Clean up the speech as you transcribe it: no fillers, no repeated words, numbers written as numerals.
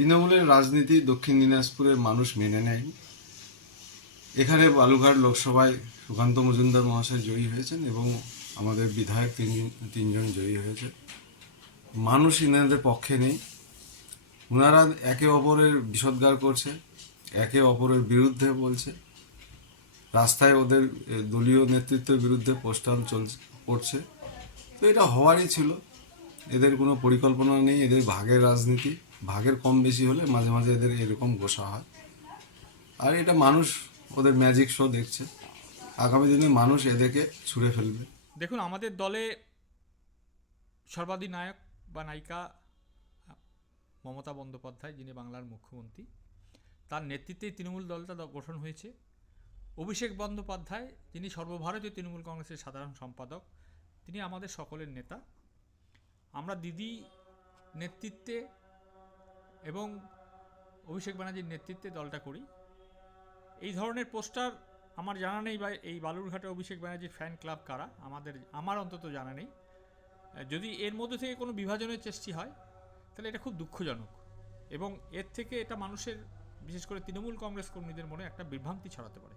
তৃণমূলের রাজনীতি দক্ষিণ দিনাজপুরের মানুষ মেনে নেয়। এখানে বালুঘাট লোকসভায় সুকান্ত মজুমদার মহাশয় জয়ী হয়েছেন এবং আমাদের বিধায়ক তিনজন জয়ী হয়েছে। মানুষ ইনাদের পক্ষে নেই। ওনারা একে অপরের বিষোদ্গার করছে, একে অপরের বিরুদ্ধে বলছে। রাস্তায় ওদের দলীয় নেতৃত্বের বিরুদ্ধে পোস্টার পড়ছে। তো এটা হওয়ারই ছিল। এদের কোনো পরিকল্পনা নেই, এদের ভাগের রাজনীতি। ভাগের কম বেশি হলে মাঝে মাঝে এদের এরকম গোসা হয়। আর এটা মানুষ ওদের ম্যাজিক শো দেখছে। আগামী দিনে মানুষ এদেরকে ছুঁড়ে ফেলবে। দেখুন, আমাদের দলে সর্বাধিনায়ক বা নায়িকা মমতা বন্দ্যোপাধ্যায়, যিনি বাংলার মুখ্যমন্ত্রী, তার নেতৃত্বেই তৃণমূল দলটা গঠন হয়েছে। অভিষেক বন্দ্যোপাধ্যায়, যিনি সর্বভারতীয় তৃণমূল কংগ্রেসের সাধারণ সম্পাদক, তিনি আমাদের সকলের নেতা। আমরা দিদি নেতৃত্বে এবং অভিষেক ব্যানার্জির নেতৃত্বে দলটা করি। এই ধরনের পোস্টার আমার জানা নেই, বা এই বালুরঘাটে অভিষেক ব্যানার্জির ফ্যান ক্লাব কারা আমার অন্তত জানা নেই। যদি এর মধ্যে থেকে কোনো বিভাজনের সৃষ্টি হয় তাহলে এটা খুব দুঃখজনক, এবং এর থেকে এটা মানুষের, বিশেষ করে তৃণমূল কংগ্রেস কর্মীদের মনে একটা বিভ্রান্তি ছড়াতে পারে।